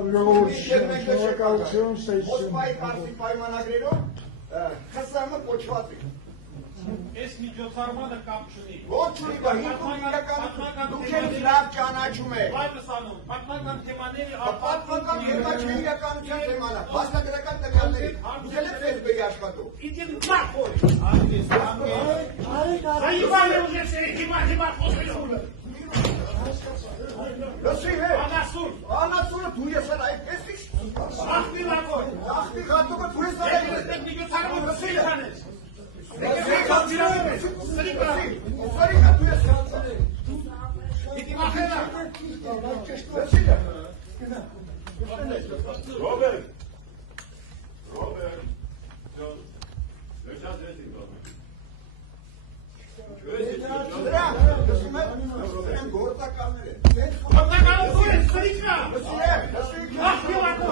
Շնորհակալություն Մոսկվայի կարծի պայմանագրերով ԽՍՀՄ կոչված է։ Այս միջոցառմանը կապ չունի։ Ոչ ունի, բա հիմքում իրականություն դուք եք լավ ճանաչում եք։ Պատմասանում, պատմական թեմաների Պատմական թեմա չէ իրականության թեման է, փաստագրական տվյալների։ Դուք եք Facebook-ի աշխատող։ Իդին նախոյ։ Այստեղ հիմա խոսելու։ Լսի հե։ Անասուն։ Անասունը դու ես էլ այդպես ի՞նչ։ Ախտի լակոյ։ Ախտի հատուկը դու ես էլ այդպես։ Այդ միջոցառումը լսի հանես։ Սրիկա դու ես կանցել։ Իդի մախելա։ Լսի հե։ Robert. John. Let's Դրանք, լսում եք, դրանք գործականներ են։ Պատմական ուղղ է, սրիկա։ Լսի հե, լսի հե։ Ախտի լակոյ։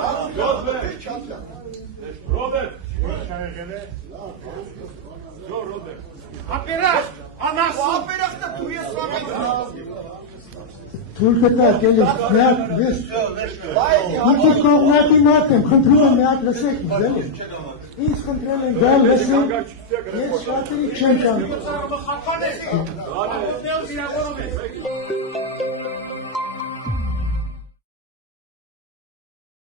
Robert. Ապերախ, անասուն։ Ապերախտը դու ես վաղը։ Թուրքետ էլի միակ ես Մուտի կողմնակի մարդ եմ, խնդրում եմ միակ լսեք ինձ էլի Ինձ խնդրել են գալ լսեք Ես շատերի չեմ կանում Միջոցառումը խափան է։ Ապոտեոս իրավորում է։